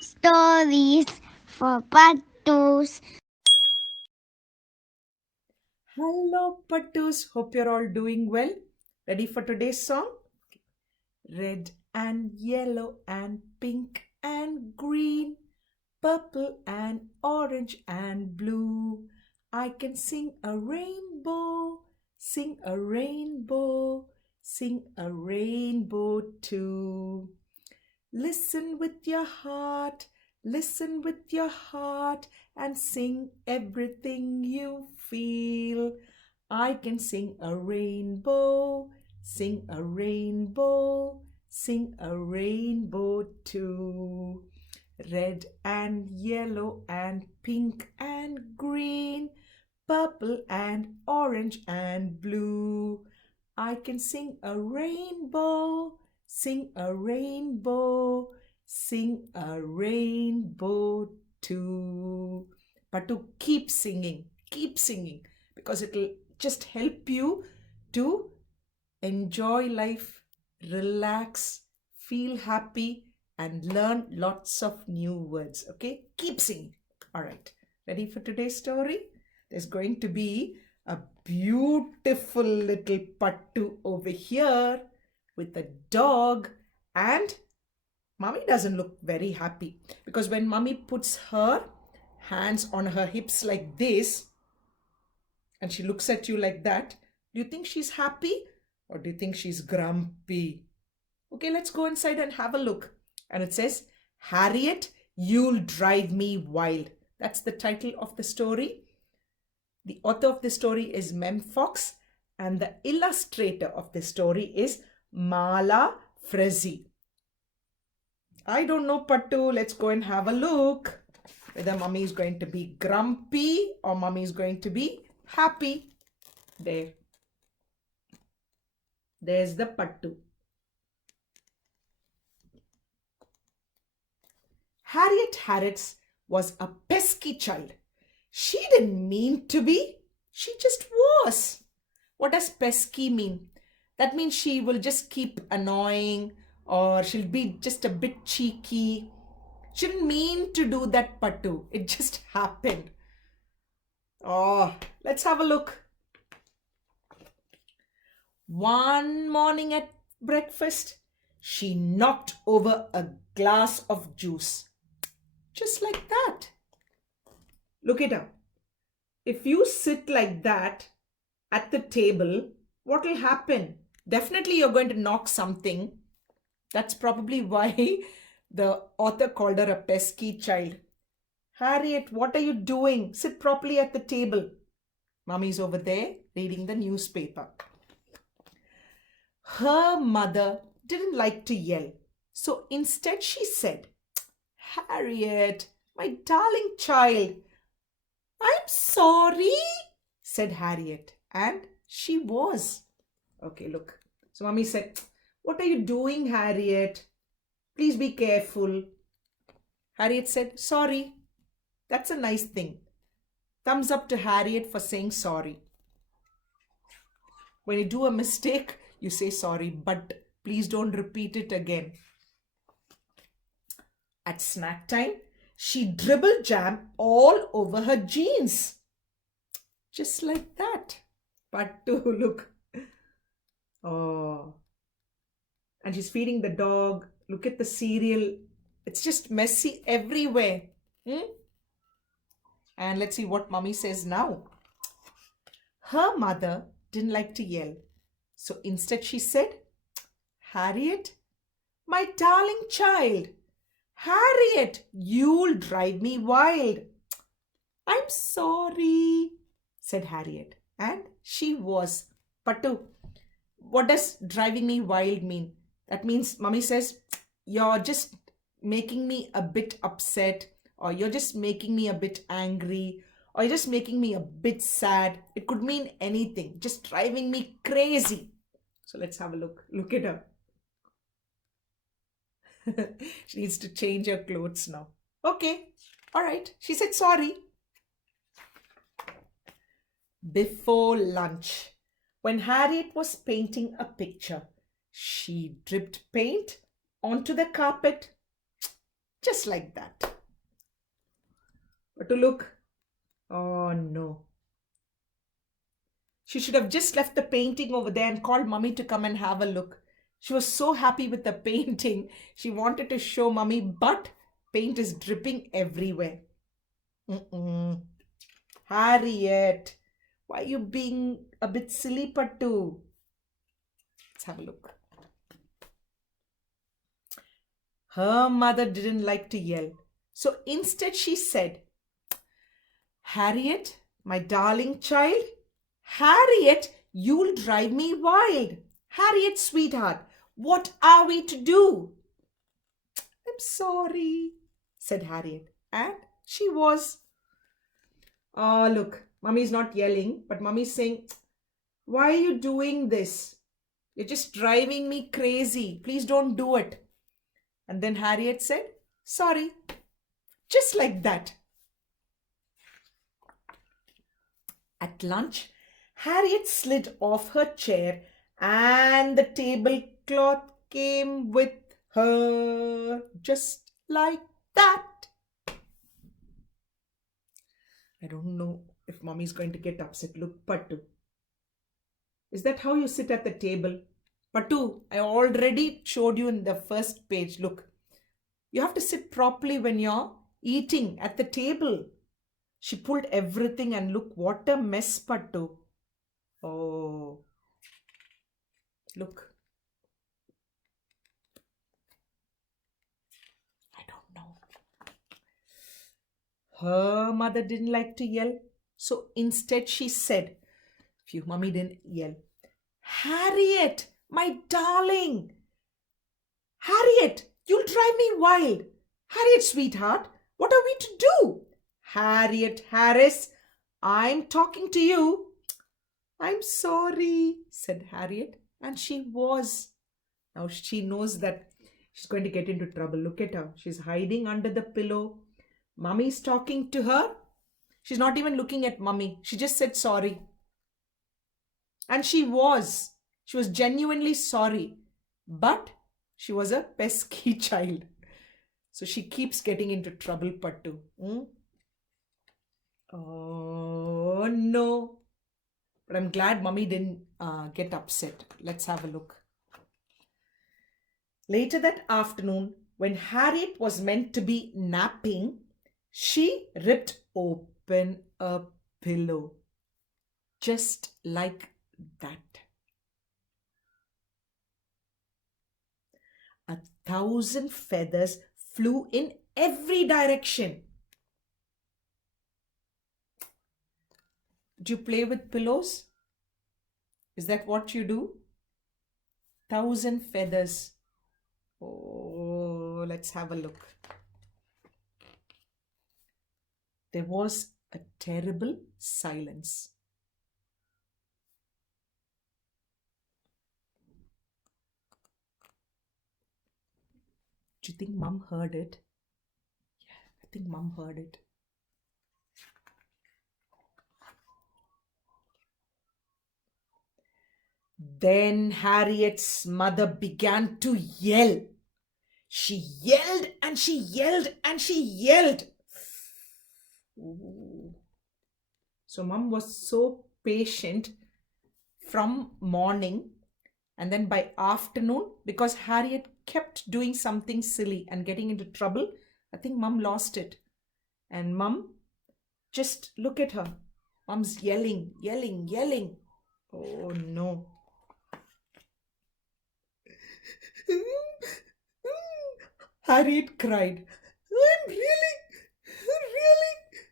Stories for Pattus. Hello, Pattus. Hope you're all doing well. Ready for today's song? Red and yellow and pink and green, purple and orange and blue. I can sing a rainbow, sing a rainbow, sing a rainbow too. Listen with your heart, listen with your heart, and sing everything you feel. I can sing a rainbow, sing a rainbow, sing a rainbow too. Red and yellow and pink and green, purple and orange and blue. I can sing a rainbow, sing a rainbow, sing a rainbow too. But to keep singing, because it'll just help you to enjoy life, relax, feel happy, and learn lots of new words. Okay, keep singing. All right, ready for today's story? There's going to be a beautiful little pattu over here with a dog, and mommy doesn't look very happy because when mommy puts her hands on her hips like this and she looks at you like that, do you think she's happy or do you think she's grumpy? Okay, let's go inside and have a look. And it says, Harriet, you'll drive me wild. That's the title of the story. The author of the story is Mem Fox, and the illustrator of the story is Marla Freeze. I don't know, Pattu. Let's go and have a look. Whether mommy is going to be grumpy or mommy is going to be happy. There's the Pattu. Harriet was a pesky child. She didn't mean to be. She just was. What does pesky mean? That means she will just keep annoying or she'll be just a bit cheeky. She didn't mean to do that, Pattu. It just happened. Oh, let's have a look. One morning at breakfast, she knocked over a glass of juice. Just like that. Look it up. If you sit like that at the table, what will happen? Definitely you're going to knock something. That's probably why the author called her a pesky child. Harriet, what are you doing? Sit properly at the table. Mummy's over there reading the newspaper. Her mother didn't like to yell. So instead she said, Harriet, my darling child, I'm sorry, said Harriet. And she was. Okay, look. So mommy said, what are you doing, Harriet? Please be careful. Harriet said, sorry. That's a nice thing. Thumbs up to Harriet for saying sorry. When you do a mistake, you say sorry, but please don't repeat it again. At snack time, she dribbled jam all over her jeans. Just like that. But to look. Oh. And she's feeding the dog. Look at the cereal. It's just messy everywhere. And let's see what mommy says now. Her mother didn't like to yell. So instead she said, Harriet, my darling child, Harriet, you'll drive me wild. I'm sorry, said Harriet. And she was. Pattu, what does driving me wild mean? That means mommy says, you're just making me a bit upset, or you're just making me a bit angry, or you're just making me a bit sad. It could mean anything, just driving me crazy. So let's have a look. Look at her. She needs to change her clothes now. Okay, all right. She said sorry. Before lunch, when Harriet was painting a picture, she dripped paint onto the carpet. Just like that. But to look, oh no. She should have just left the painting over there and called Mummy to come and have a look. She was so happy with the painting. She wanted to show Mummy, but paint is dripping everywhere. Mm-mm. Harriet, why are you being a bit silly, Pattu? Let's have a look. Her mother didn't like to yell. So instead she said, Harriet, my darling child, Harriet, you'll drive me wild. Harriet, sweetheart, what are we to do? I'm sorry, said Harriet. And she was. Oh, look, Mummy's not yelling, but Mummy's saying, why are you doing this? You're just driving me crazy. Please don't do it. And then Harriet said, sorry. Just like that. At lunch, Harriet slid off her chair and the tablecloth came with her. Just like that. I don't know if Mommy's going to get upset. Look, Pattu. Is that how you sit at the table? Pattu, I already showed you in the first page. Look, you have to sit properly when you're eating at the table. She pulled everything and look what a mess, Pattu. Oh, look. I don't know. Her mother didn't like to yell. So instead she said, phew, Mummy didn't yell. Harriet, my darling. Harriet, you'll drive me wild. Harriet, sweetheart, what are we to do? Harriet Harris, I'm talking to you. I'm sorry, said Harriet, and she was. Now she knows that she's going to get into trouble. Look at her. She's hiding under the pillow. Mummy's talking to her. She's not even looking at Mummy. She just said sorry. And she was. She was genuinely sorry. But she was a pesky child. So she keeps getting into trouble, Pattu. Oh, no. But I'm glad Mummy didn't get upset. Let's have a look. Later that afternoon, when Harriet was meant to be napping, she ripped open a pillow. Just like that. 1,000 feathers flew in every direction. Do you play with pillows? Is that what you do? 1,000 feathers. Oh, let's have a look. There was a terrible silence. Do you think Mum heard it? Yeah, I think Mum heard it. Then Harriet's mother began to yell. She yelled and she yelled and she yelled. Ooh. So Mum was so patient from morning, and then by afternoon, because Harriet kept doing something silly and getting into trouble, I think Mum lost it. And Mum, just look at her. Mum's yelling, yelling, yelling. Oh no. Harriet cried, I'm really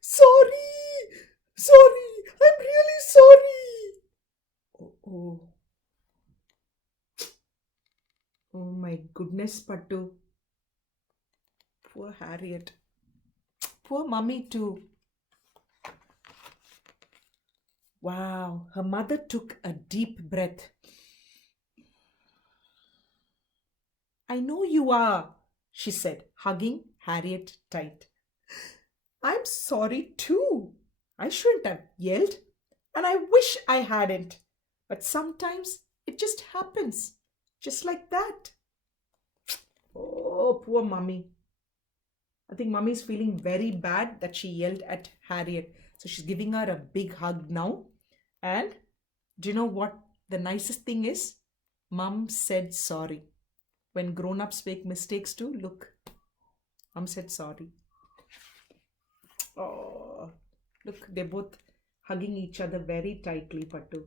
sorry. Sorry. I'm really sorry. Oh. Oh my goodness, Pattu. Poor Harriet. Poor Mummy too. Wow. Her mother took a deep breath. I know you are, she said, hugging Harriet tight. I'm sorry too. I shouldn't have yelled, and I wish I hadn't. But sometimes it just happens, just like that. Oh, poor Mummy. I think Mummy is feeling very bad that she yelled at Harriet. So she's giving her a big hug now. And do you know what the nicest thing is? Mum said sorry. When grown-ups make mistakes too, look, Mum said sorry. Oh, look, they're both hugging each other very tightly, Pattu.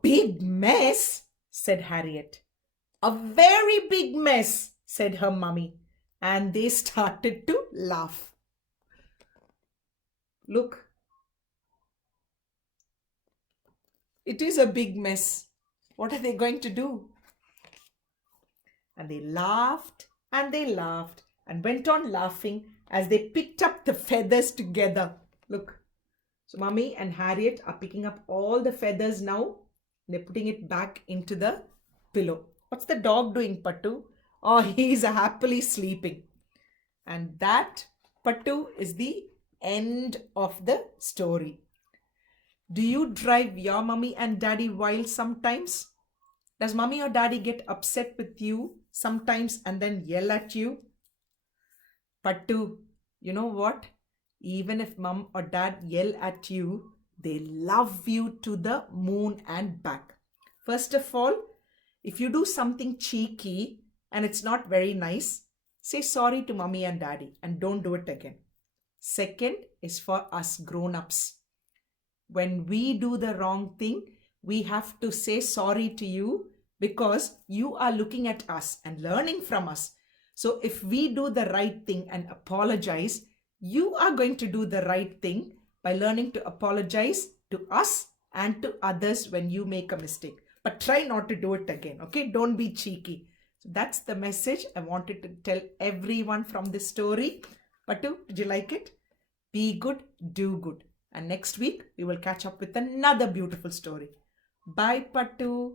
Big mess, said Harriet. A very big mess, said her mummy. And they started to laugh. Look, it is a big mess. What are they going to do? And they laughed and they laughed and went on laughing as they picked up the feathers together. Look, so Mummy and Harriet are picking up all the feathers now. They're putting it back into the pillow. What's the dog doing, Pattu? Oh, he's happily sleeping. And that, Pattu, is the end of the story. Do you drive your mummy and daddy wild sometimes? Does mummy or daddy get upset with you sometimes and then yell at you? Pattu, you know what? Even if mum or dad yell at you, they love you to the moon and back. First of all, if you do something cheeky and it's not very nice, say sorry to mummy and daddy and don't do it again. Second is for us grown-ups. When we do the wrong thing, we have to say sorry to you because you are looking at us and learning from us. So if we do the right thing and apologize, you are going to do the right thing by learning to apologize to us and to others when you make a mistake. But try not to do it again, okay? Don't be cheeky. So that's the message I wanted to tell everyone from this story. Pattu, did you like it? Be good, do good. And next week, we will catch up with another beautiful story. Bye, Pattu.